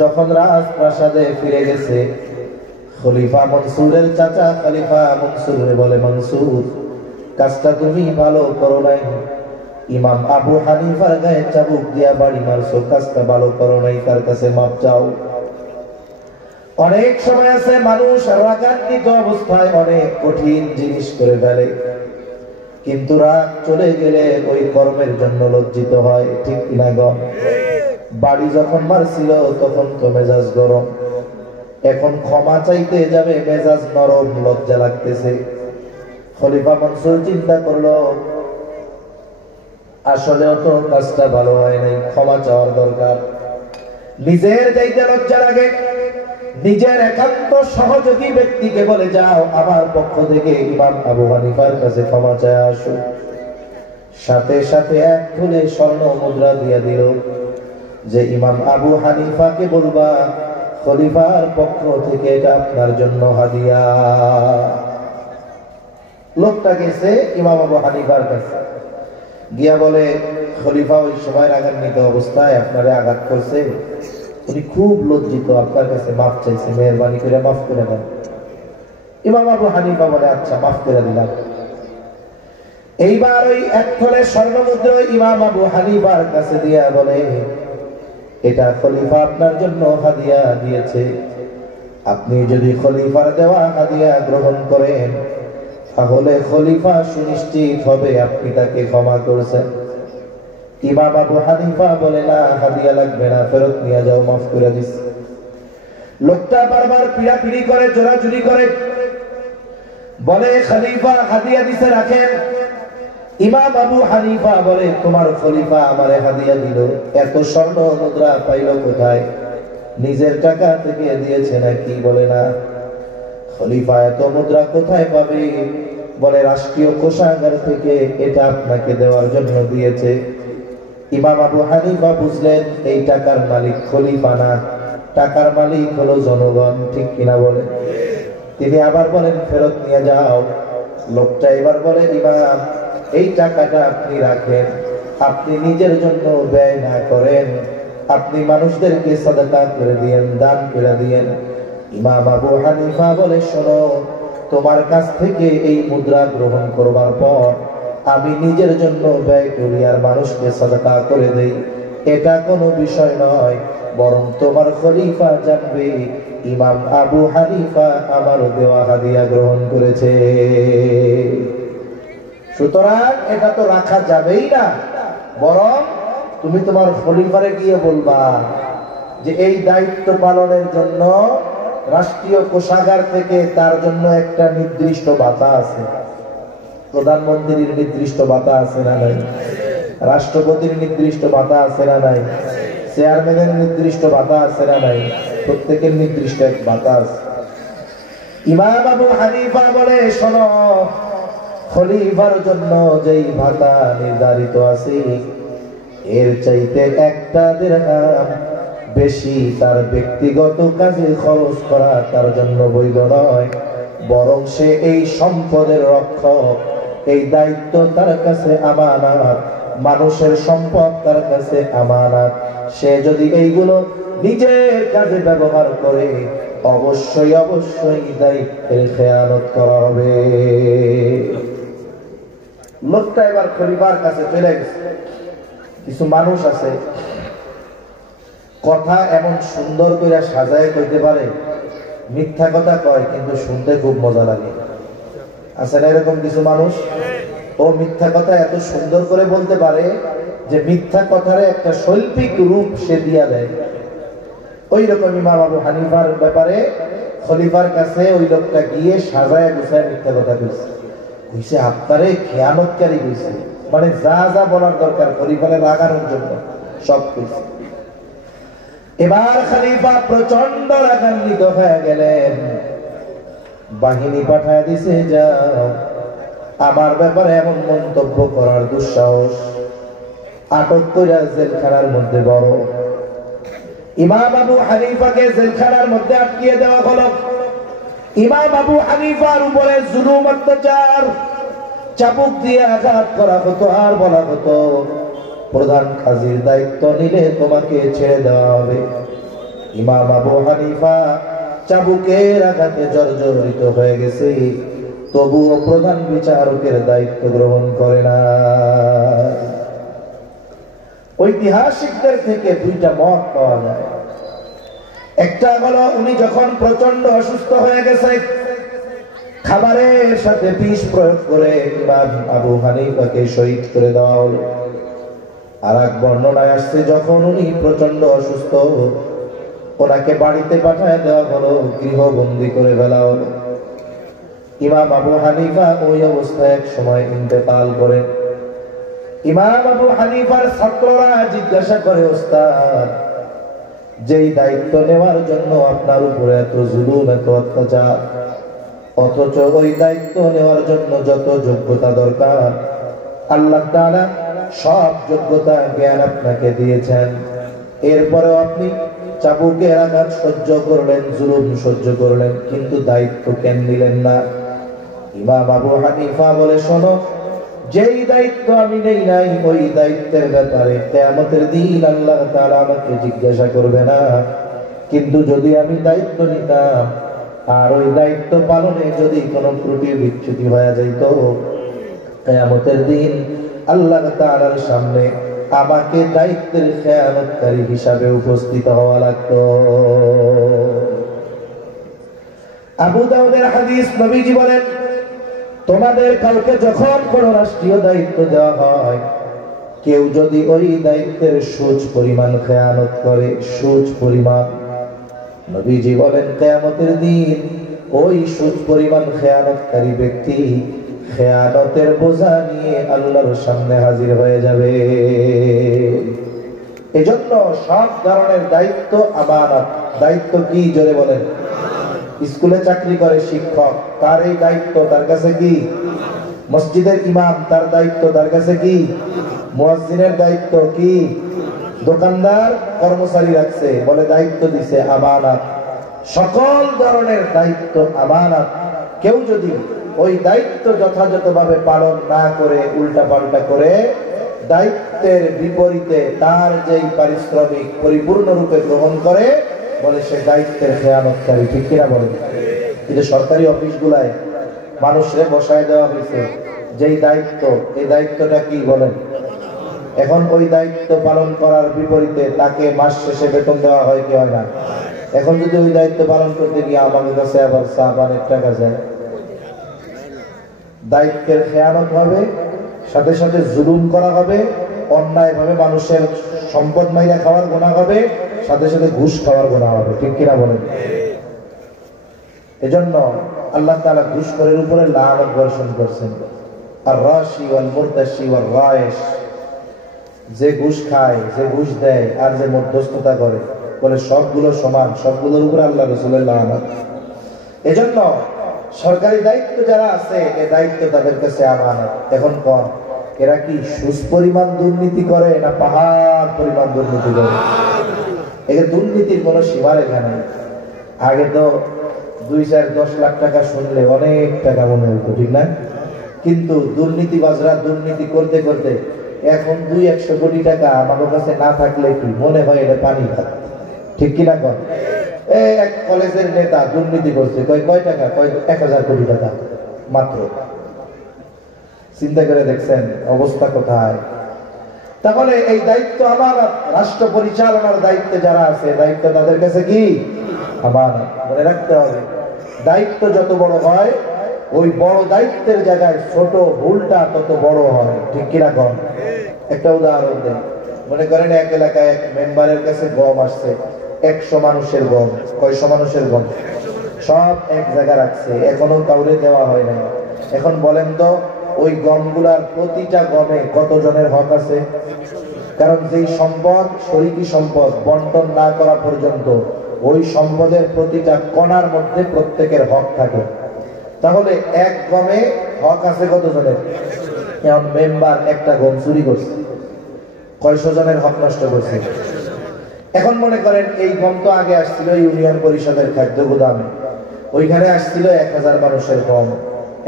যখন রাজপ্রাসাদে ফিরে গেছে, খলিফা মনসুরের চাচা খলিফা মনসুরে বলে, মনসুর, কাজটা তুমি ভালো করো নাই, ইমাম আবু হানিফার গায়ে চাবুক দিয়া বাড়ি মারছো, কাজটা ভালো করো নাই, তার কাছে মাপ চাও। অনেক সময় আছে মানুষ রাগান্বিত অবস্থায় অনেক কঠিন জিনিস করে ফেলে, কিন্তু রাগ চলে গেলে ওই কর্মের জন্য লজ্জিত হয়, ঠিক কিনা গো? বাড়ি যখন মারছিল তখন তো মেজাজ গরম, এখন ক্ষমা চাইতে যাবে মেজাজ নরম, লজ্জা লাগতেছে। খলিফা মনসুর চিন্তা করলো, আসলে অত কাজটা ভালো হয় নাই, ক্ষমা চাওয়ার দরকার। নিজের যাইতে লজ্জা লাগে, নিজের একান্ত সহযোগী ব্যক্তিকে বলে, যাও আমার পক্ষ থেকে ইমাম আবু হানিফার কাছে ক্ষমা চায় আসো। সাথে সাথে এক ফুলে স্বর্ণ মুদ্রা দিয়া দিল যে ইমাম আবু হানিফাকে বলবা খলিফার পক্ষ থেকে এটা আপনার জন্য হাদিয়া। লোকটা গেছে ইমাম আবু হানিফার কাছে, গিয়া বলে, খলিফা ওই সময় রাগান্বিত অবস্থায় আপনারে আঘাত করছে, উনি খুব লজ্জিত, আপনার কাছে মাফ চাইছে, মেহরবানি করে মাফ করে দেন। ইমাম আবু হানিফা বলে, আচ্ছা মাফ করে দিলাম। এইবার ওই এক থলে স্বর্ণ মুদ্রা ইমাম আবু হানিফার কাছে দিয়া বলে, এটা খলিফা আপনার জন্য হাদিয়া দিয়েছে। আপনি যদি খলিফার দেওয়া হাদিয়া গ্রহণ করেন তাহলে খলিফা সুনিশ্চিত হবে আপনি তাকে ক্ষমা করেছেন। ইমাম আবু হানিফা বলে না, হাদিয়া লাগবে না, ফেরত নিয়ে যাও, মাফ করে দিস। লোকটা বারবার পিড়াপিড়ি করে, জোরাজুরি করে, বলে খলিফা হাদিয়া দিছে, রাখেন। ইমাম আবু হানিফা বলে, তোমার খলিফা আমারে হাদিয়া দিল, এত স্বর্ণ মুদ্রা পাইল কোথায়? নিজের টাকা থেকে দিয়েছে নাকি? বলে না। খলিফা এত মুদ্রা কোথায় পাবে? বলে রাষ্ট্রীয় কোষাগার থেকে, এটা আপনাকে দেওয়ার জন্য দিয়েছে। ইমাম আবু হানিফা বুঝলেন এই টাকার মালিক খলিফা না, টাকার মালিক হলো জনগণ, ঠিক কিনা বলে? তিনি আবার বলেন ফেরত নিয়ে যাও। লোকটা এবার বলে, ইমাম এই টাকাটা আপনি রাখেন, আপনি নিজের জন্য ব্যয় না করেন, আপনি মানুষদেরকে সাদাকা করে দিয়েন, দান করে দিয়েন। ইমাম আবু হানিফা বলে, শোনো, তোমার কাছ থেকে এই মুদ্রা গ্রহণ করবার পর আমি নিজের জন্য ব্যয় করি আর মানুষকে সাদাকা করে দেই, এটা কোনো বিষয় নয়, বরং তোমার খলিফা জানবে ইমাম আবু হানিফা আমার দেওয়া হাদিয়া গ্রহণ করেছে। সুতরাং এটা তো রাখা যাবেই না, বরং তুমি তোমার খলিফারে গিয়ে বলবা যে এই দায়িত্ব পালনের জন্য রাষ্ট্রীয় কোষাগার থেকে তার জন্য একটা নির্দিষ্ট ভাতা আছে। প্রধানমন্ত্রীর নির্দিষ্ট ভাতা আছে না নাই? রাষ্ট্রপতির নির্দিষ্ট ভাতা আছে না নাই? চেয়ারম্যানের নির্দিষ্ট ভাতা আছে না নাই? প্রত্যেকের নির্দিষ্ট এক ভাতা আছে। ইমাম আবু হানিফা বলে, শোনো, খলিফার জন্য যেই ভাতা নির্ধারিত আছে এর চাইতে একটা দিরহাম বেশি তার ব্যক্তিগত কাজে খরচ করা তার জন্য বৈধ নয়, বরং সে এই সম্পদের রক্ষক, এই দায়িত্ব তার কাছে আমানত, মানুষের সম্পদ তার কাছে আমানত। সে যদি এইগুলো নিজের কাজে ব্যবহার করে অবশ্যই অবশ্যই দায়িত্বের খেয়ানত করা হবে। লোকটা এবার খলিফার কাছে চলে গেছে। কিছু মানুষ আছে কথা এমন সুন্দর করে সাজায় কইতে পারে, মিথ্যা কথা কয় কিন্তু শুনতে খুব মজা লাগে। আছে না এরকম কিছু মানুষ? ও মিথ্যা কথা এত সুন্দর করে বলতে পারে যে মিথ্যা কথারে একটা শৈল্পিক রূপ সে দিয়া দেয়। ওই রকম ইমাম আবু হানিফার ব্যাপারে খলিফার কাছে ওই লোকটা গিয়ে সাজায় গুছায় মিথ্যা কথা কইছে। কইছে আপনারে খেয়ানতকারী কইছে, মানে যা যা বলার দরকার খলিফারে রাগানোর জন্য সব কইছে। এবার খলিফা প্রচন্ড রাগান্বিত হয়ে গেলেন, বাহিনী পাঠায় দিছে, যাও আমার ব্যাপারে এমন মন্তব্য করার দুঃসাহস, আটক করে জেলখানার মধ্যে বড়। ইমাম আবু হানিফাকে জেলখানার মধ্যে আটকিয়ে দেওয়া হলো। ইমাম আবু হানিফার উপরে জুলুম অত্যাচার, চাবুক দিয়ে আঘাত করা হতো আর বলা হতো প্রধান কাজীর দায়িত্ব নিলে তোমাকে ছেড়ে দেওয়া হবে। ইমাম আবু হানিফা চাবুকের আঘাতে জর্জরিত হয়ে গেছে, তবুও প্রধান বিচারকের দায়িত্ব গ্রহণ করে না। ঐতিহাসিকদের থেকে দুইটা মত পাওয়া যায়। একটা হলো উনি যখন প্রচন্ড অসুস্থ হয়ে গেছে, খাবারের সাথে বিষ প্রয়োগ করে ইমাম আবু হানিফাকে শহীদ করে দেওয়া হলো। আর এক বর্ণনায় আসছে যখন উনি প্রচন্ড অসুস্থ, ওনাকে বাড়িতে পাঠায় দেওয়া হলো, গৃহবন্দী করে ফেলা হলো। ইমাম আবু হানিফা ওই অবস্থায় এক সময় ইন্তেকাল করেন। ইমাম আবু হানিফার ছাত্ররা জিজ্ঞাসা করে, ওস্তাদ, যেই দায়িত্ব নেওয়ার জন্য আপনার উপরে এত জুলুম, এত অত্যাচার, অথচ ওই দায়িত্ব নেওয়ার জন্য যত যোগ্যতা দরকার আল্লাহ তাআলা সব যোগ্যতা জ্ঞান আপনাকে দিয়েছেন, এরপরেও আপনি চাবুকের আঘাত সহ্য করলেন, জুলুম সহ্য করলেন, কিন্তু দায়িত্ব কেন নিলেন না? ইমাম আবু হানিফা বলে, শোনো, যেই দায়িত্ব আমি নেই নাই ওই দায়িত্বের ব্যাপারে কিয়ামতের দিন আল্লাহ তাআলা আমাকে জিজ্ঞাসা করবে না, কিন্তু যদি আমি দায়িত্ব নিতাম আর ওই দায়িত্ব পালনে যদি কোনো ত্রুটি বিচ্যুতি হয়ে যাইত, কিয়ামতের দিন আল্লাহ তাআলার সামনে আমাকে দায়িত্বের খেয়ানতকারী হিসাবে উপস্থিত হওয়া লাগতো। আবু দাউদের হাদিস, নবীজি বলেন, তোমাদের কাউকে যখন কোন রাষ্ট্রীয় দায়িত্ব দেওয়া হয়, কেউ যদি ওই দায়িত্বের সুদ পরিমাণ খেয়ানত করে, সুদ পরিমাণ, নবীজি বলেন কিয়ামতের দিন ওই সুদ পরিমাণ খেয়ানতকারী ব্যক্তি খেয়ানতের বোঝা নিয়ে আল্লাহর সামনে হাজির হয়ে যাবে। এজন্য সব ধরনের দায়িত্ব আমানত। দায়িত্ব কি জোরে বলেন? স্কুলে চাকরি করে শিক্ষক, তার এই দায়িত্ব, তার কাছে কি? মসজিদের ইমাম, তার দায়িত্ব, তার কাছে কি? মুয়াজ্জিনের দায়িত্ব কি? দোকানদার কর্মচারী রাখছে, বলে দায়িত্ব দিছে আমানত। সকল ধরনের দায়িত্ব আমানত। কেউ যদি ওই দায়িত্ব যথাযথভাবে পালন না করে উল্টা পাল্টা করে দায়িত্বের বিপরীতে তার যেই পারিশ্রমিক পরিপূর্ণরূপে গ্রহণ করে, বলে সে দায়িত্বের খেয়ানতকারী। ঠিক কিনা বলেন? কিন্তু সরকারি অফিসগুলায় মানুষরে বসায় দেওয়া হয়েছে যেই দায়িত্ব, এই দায়িত্বটা কি বলেন? এখন ওই দায়িত্ব পালন করার বিপরীতে তাকে মাস শেষে বেতন দেওয়া হয় কি হয় না? এখন যদি ওই দায়িত্ব পালন করতে গিয়ে আমাদের কাছে আবার চা পানের টাকা যায়, দায়িত্বের খেয়ানত হবে, সাথে সাথে জুলুম করা হবে, অন্যায় ভাবে মানুষের সম্পদ মাইরা খাওয়ার গুনাহ হবে, সাথে সাথে ঘুষ খাওয়ার গুনাহ হবে। ঠিক কিনা বলেন? এজন্য আল্লাহ তাআলা ঘুষখোরের উপরে লানত বর্ষণ করছেন। আর রাশি ওয়াল মুরতাশি ওয়াল রায়েশ, যে ঘুষ খায়, যে ঘুষ দেয়, আর যে মধ্যস্থতা করে, বলে সবগুলো সমান, সবগুলোর উপরে আল্লাহ রাসূলের লানত। এজন্য সরকারি দায়িত্ব যারা আছে, এই দায়িত্ব তাদের কাছে আমানত। এখন কোন এরা কি সুদ পরিমাণ দুর্নীতি করে না পাহাড় পরিমাণ দুর্নীতি করে? এর দুর্নীতির কোনো সীমা রেখা নেই। আগে তো 2-4-10 লাখ টাকা শুনলে অনেক টাকা মনে হতো, ঠিক না? কিন্তু দুর্নীতিবাজরা দুর্নীতি করতে করতে এখন 200-100 কোটি টাকা আমাদের কাছে না থাকলে কি মনে হয় এটা পানি ভাত। ঠিক কিনা কর? এক কলেজের নেতা দুর্নীতি করছে, কয় টাকা? 1000 কোটি টাকা মাত্র। চিন্তা করে দেখছেন অবস্থা কোথায়? তাহলে এই দায়িত্ব আমানত। রাষ্ট্র পরিচালনার দায়িত্বে যারা আছে, দায়িত্ব তাদের কাছে কি? আমানত। মনে রাখতে হবে, দায়িত্ব যত বড় হয়, ওই বড় দায়িত্বের জায়গায় ছোট ভুলটা তত বড় হয়। ঠিক কিনা কর? একটা উদাহরণ দেন। মনে করেন এক এলাকায় এক মেম্বারের কাছে গম আসছে, 100 মানুষের গম। কয়শো মানুষের গম? সব এক জায়গা রাখছে, এখনো কাউরে দেওয়া হয় না। এখন বলেন তো, ওই গমগুলার প্রতিটা গমে কতজনের হক আছে? কারণ যেই সম্পদ শরিকি সম্পদ বন্টন না করা পর্যন্ত ওই সম্পদের প্রতিটা কণার মধ্যে প্রত্যেকের হক থাকে। তাহলে এক গমে হক আছে কতজনের? এখন মেম্বার একটা গম চুরি করছে, কয়শো জনের হক নষ্ট করছে। এখন মনে করেন এই গম তো আগে আসছিল ইউনিয়ন পরিষদের খাদ্য গুদামে, ওইখানে আসছিল 1000 মানুষের গম।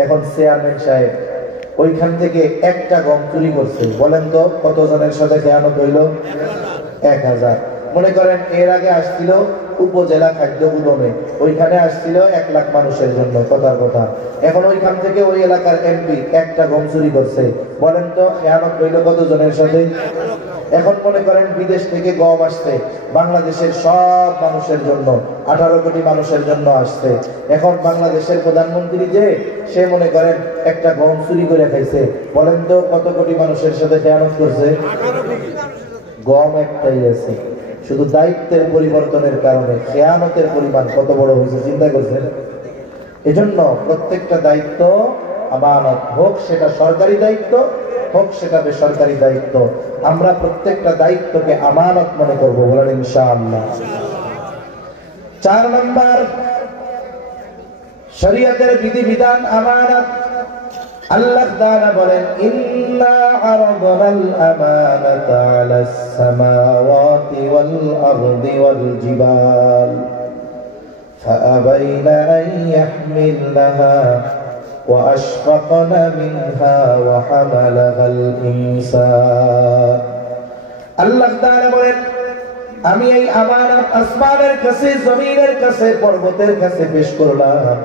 এখন চেয়ারম্যান সাহেব ওইখান থেকে একটা গম চুরি করছে, বলেন তো কতজনের সাথে খেয়ানত হইল? 1000। মনে করেন এর আগে আসছিল উপজেলা খাদ্য গুদামে, ওইখানে আসছিল 1 লাখ মানুষের জন্য, কথার কথা। এখন ওইখান থেকে ওই এলাকার এমপি একটা গম চুরি করছে, বলেন তো খেয়ানত হইল কতজনের সাথে? এখন মনে করেন বিদেশ থেকে গম আসছে বাংলাদেশের সব মানুষের জন্য, 18 কোটি মানুষের জন্য আসছে। এখন বাংলাদেশের প্রধানমন্ত্রী যে সে মনে করেন একটা গম চুরি করে খাইছে, বলেন তো কত কোটি মানুষের সাথে খেয়ানত করছে? গম একটাই আছে, শুধু দায়িত্বের পরিবর্তনের কারণে খেয়ানতের পরিমাণ কত বড় হয়েছে চিন্তা করছেন? এজন্য প্রত্যেকটা দায়িত্ব আমানত, হোক সেটা সরকারি দায়িত্ব, হোক সেটা বেসরকারি দায়িত্ব, আমরা প্রত্যেকটা দায়িত্বকে আমানত মনে করবো, বলেন ইনশাআল্লাহ। 4 নম্বর, শরীয়তের বিধিবিধান আমানত। আল্লাহ তাআলা বলেন, ইন্না আরাদনাল আমানাতা আলাস সামাওয়াতি ওয়াল আরদি ওয়াল জিবাল ফাআবাইনা আন ইয়াহমিলনাহা وأشفقن منها وحملها الإنسان। আল্লাহ তাআলা বলেন, আমি এই আমানত আসমানের কাছে, জমিনের কাছে, পর্বতের কাছে পেশ করলাম।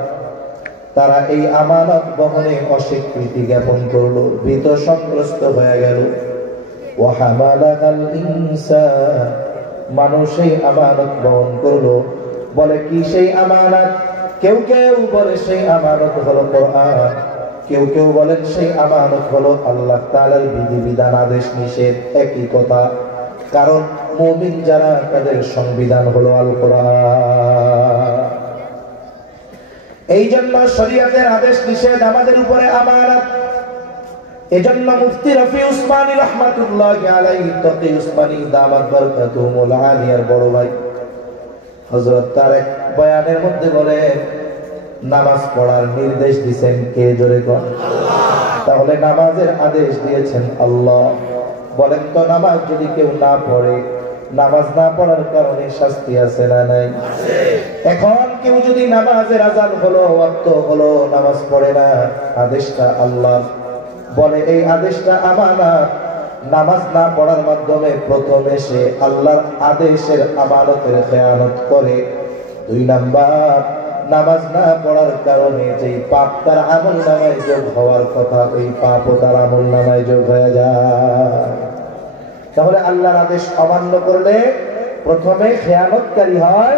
তারা এই আমানত বহনে অস্বীকৃতি জ্ঞাপন করলো, ভীত সন্ত্রস্ত হয়ে গেল। ওয়া হামালাহাল ইনসান, মানুষ সেই আমানত বহন করলো। বলে কি সেই আমানত? কেউ কেউ বলে সেই আমানত হলো কোরআন, কেউ কেউ বলেন সেই আমানত হলো আল্লাহ তাআলার বিধিবিধান, আদেশ নিষেধ, একই কথা। কারণ মুমিন যারা তাদের সংবিধান হলো আল কোরআন। এই জন্য শরীয়তের আদেশ নিষেধ আমাদের উপরে আমানত। এজন্য মুফতি রফি উসমানী রাহমাতুল্লাহি আলাইহি, তকি উসমানী দামাত বরকাতুহুল আলিয়ার বড় ভাই হযরত তার এক বয়ানের মধ্যে বলেন, নামাজ পড়ার নির্দেশ দিয়েছেন কে? জোরে কোন আল্লাহ। তাহলে নামাজের আদেশ দিয়েছেন আল্লাহ। বলেন তো নামাজ যদি কেউ না পড়ে, নামাজ না পড়ার কারণে শাস্তি আছে না নাই? আছে। এখন কেউ যদি নামাজের আযান হলো, ওয়াক্ত হলো, নামাজ পড়ে না, আদেশটা আল্লাহ। বলে এই আদেশটা আমানত। নামাজ না পড়ার মাধ্যমে প্রথমে সে আল্লাহর আদেশের আমানতের খেয়ানত করে। 2 নাম্বার, নামাজ না পড়ার কারণে যেই পাপ তার আমলনামায় যোগ হওয়ার কথা, ওই পাপও তার আমলনামায় যোগ হয়ে যায়। তাহলে আল্লাহর আদেশ অমান্য করলে প্রথমে খেয়ানতকারী হয়,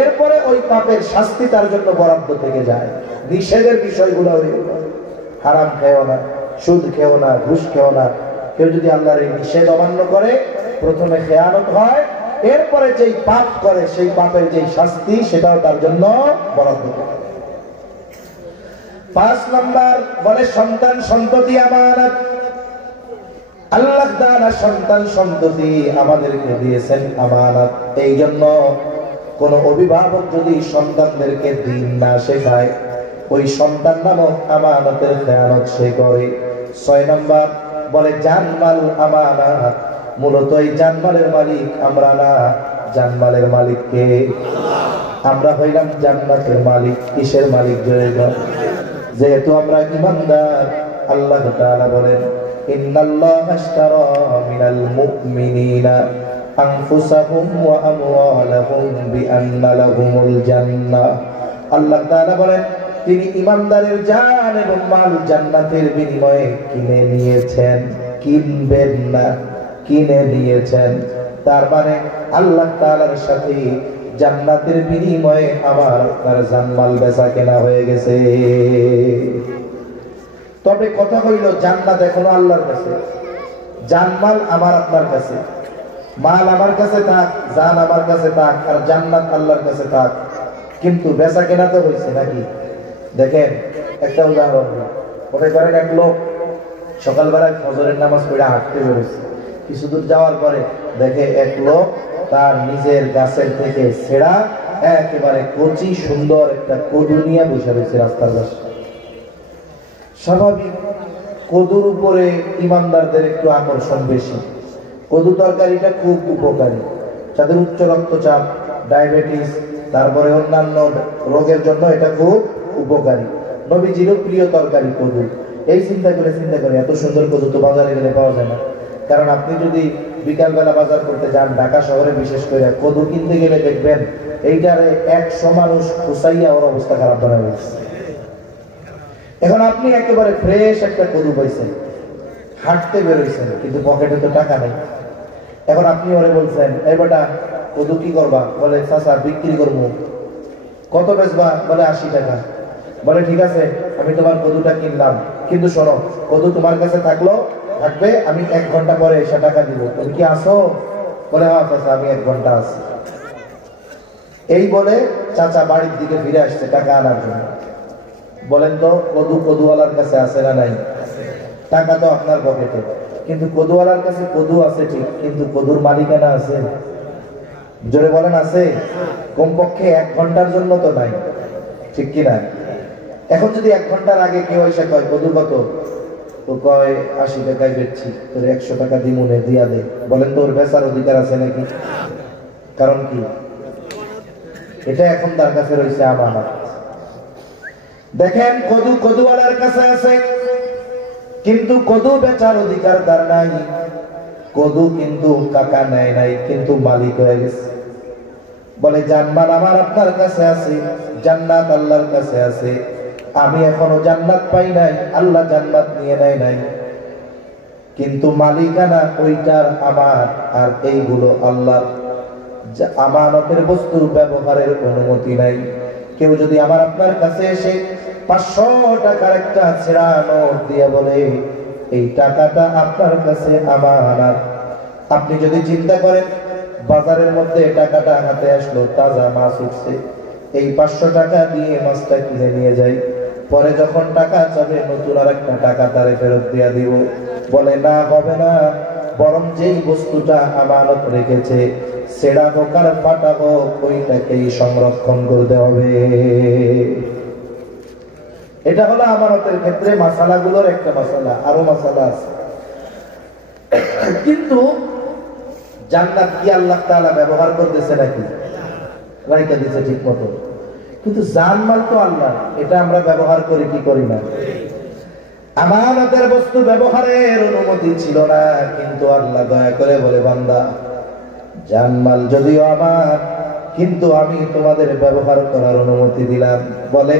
এরপরে ওই পাপের শাস্তি তার জন্য বরাদ্দ থেকে যায়। নিষেধের বিষয়গুলো হারাম খেও না, সুদ খেও না, ঘুষ খেও না। কেউ যদি আল্লাহর এই নিষেধ অমান্য করে, প্রথমে খেয়ানত হয়, এরপরে যেই পাপ করে সেই পাপের যেই শাস্তি সেটাও তার জন্য বরাদ্দ থাকে। 5 নাম্বার বলে সন্তান সন্ততি আমানত। আল্লাহ তাআলা সন্তান সন্ততি আমাদেরকে দিয়েছেন আমানত। এই জন্য কোন অভিভাবক যদি সন্তানদেরকে দিন না শেখায়, ওই সন্তান নামক আমানতের খেয়ানত সে করে। 6 নাম্বার বলে জানমাল আমানত। মূলত এই জানমালের মালিক আমরা না, জানমালের মালিক কে? আমরা হইলাম জান্নাতের মালিক। কিসের মালিক? যেহেতু আমরা ঈমানদার, আল্লাহ তাআলা বলেন ইন্নাল্লাহা আশতারা মিনাল মুমিনিনা আনফুসাহুম ওয়া আমওয়ালাহুম বিআন্না লাহুমুল জান্নাহ। আল্লাহ তাআলা বলেন তিনি ঈমানদারের জান এবং মাল জান্নাতের বিনিময়ে কিনে নিয়েছেন। কিনবেন না, কিনে নিয়েছেন। তার মানে আল্লাহ তাআলার সাথে জান্নাতের বিনিময়ে আমার আপনার জানমাল বেচা কেনা হয়ে গেছে। তবে কথা হইল জান্নাত এখনো আল্লাহর কাছে, জানমাল আমার আপনার কাছে। মাল আমার কাছে থাক, জান আমার কাছে থাক, আর জান্নাত আল্লাহর কাছে থাক, কিন্তু বেচা কেনা তো হয়েছে নাকি? দেখেন একটা উদাহরণ, মনে করেন এক লোক সকালবেলায় ফজরের নামাজ পড়ে হাঁটতে বেরোচ্ছে। কিছু দূর যাওয়ার পরে দেখে এক লোক তার নিজের গাছের থেকে ছেঁড়া একেবারে কচি সুন্দর একটা কদু নিয়ে বসে রয়েছে রাস্তার পাশে। স্বাভাবিক, কদুর উপরে ইমানদারদের একটু আকর্ষণ বেশি। কদু তরকারিটা খুব উপকারী, যাদের উচ্চ রক্তচাপ, ডায়াবেটিস, তারপরে অন্যান্য রোগের জন্য এটা খুব উপকারী। নবীজিরও প্রিয় তরকারি কদু। এই চিন্তা করে এত সুন্দর কদু তো বাজারে গেলে পাওয়া যায় না। কারণ আপনি যদি বিকালবেলা বাজার করতে যান, ঢাকা শহরে বিশেষ করে, কদু কিনতে গেলে দেখবেন এইটারে 100 মানুষ খুঁচাইয়া ওর অবস্থা খারাপ বানায় গেছে। এখন আপনি একেবারে ফ্রেশ একটা কদু পাইছেন, হাঁটতে বেরোইছেন, কিন্তু পকেটে তো টাকা নেই। এখন আপনি ওরে বলছেন এই বেটা কদু কি করবা? বলে চাচা বিক্রি করবো। কত বেচবা? বলে 80 টাকা। বলে ঠিক আছে, আমি তোমার কদুটা কিনলাম, কিন্তু শোনো কদু তোমার কাছে থাকবে, আমি 1 ঘন্টা পরে এসে টাকা দিব। তুমি কি আসো? বলে হ্যাঁ চাচা আমি 1 ঘন্টা আছি। এই বলে চাচা বাড়ির দিকে ফিরে আসছে টাকা আনার জন্য। বলেন তো কদুওয়ালার কাছে আছে না নাই? টাকা তো আপনার পকেটে, কিন্তু কদুওয়ালার কাছে কদু আছে ঠিক, কিন্তু কদুর মালিকানা আছে? জোরে বলেন আছে? কমপক্ষে 1 ঘন্টার জন্য তো নাই, ঠিক কিনা? এখন যদি 1 ঘন্টার আগে কেউ এসে কয় কদু কত, তো কয় 80 টাকায় বেচছি, তোর 100 টাকা দিমুনে দিয়া দে। বলেন তো ওর বেচার অধিকার আছে নাকি? কারণ কি? এটা এখন তার কাছে রয়েছে আমানত। দেখেন কদুওয়ালার কাছে আছে, কিন্তু কদু বেচার অধিকার তার নাই। কদু কিন্তু কাকা নেয় নাই, কিন্তু মালিক হয়ে গেছে। বলে জান্নাত আমার আপনার কাছে আছে, জান্নাত আল্লাহর কাছে আছে, আমি এখনো জান্নাত পাই নাই, আল্লাহ জান্নাত নিয়ে নেয় নাই। কিন্তু মালিকানা ওইটার আমার, আর এইগুলো আল্লাহর। আমানতের বস্তু ব্যবহারের অনুমতি নাই। কেউ যদি আমার আপনার কাছে এসে 500 টাকার একটা ছেঁড়া নোট দিয়ে বলে এই টাকাটা আপনার কাছে আমানত, আপনি যদি চিন্তা করেন বাজারের মধ্যে টাকাটা হাতে আসলো, তাজা মাছ উঠছে, এই 500 টাকা দিয়ে মাছটা কিনে নিয়ে যাই, পরে যখন টাকা চাবে নতুন আর একটা টাকা তারে ফেরত দিয়ে দিব, বলে না, হবে না, বরং যেই বস্তুটা আমানত রেখেছে সেটা হোক আর ফাটা হোক ওইটাকেই সংরক্ষণ করতে হবে। এটা হলো আমানতের ক্ষেত্রে মাসালাগুলোর একটা মাসালা, আরো মাসালা আছে। কিন্তু জান্নাত কি আল্লাহ তাআলা ব্যবহার করতেছে নাকি? রাইখা দিছে ঠিক মতো, কিন্তু জানমাল তো আল্লাহ, এটা আমরা ব্যবহার করি কি করি না? আমানতের বস্তু ব্যবহারের অনুমতি ছিল না, কিন্তু আল্লাহ দয়া করে বলে বান্দা জানমাল যদিও আমার, কিন্তু আমি তোমাদের ব্যবহার করার অনুমতি দিলাম। বলে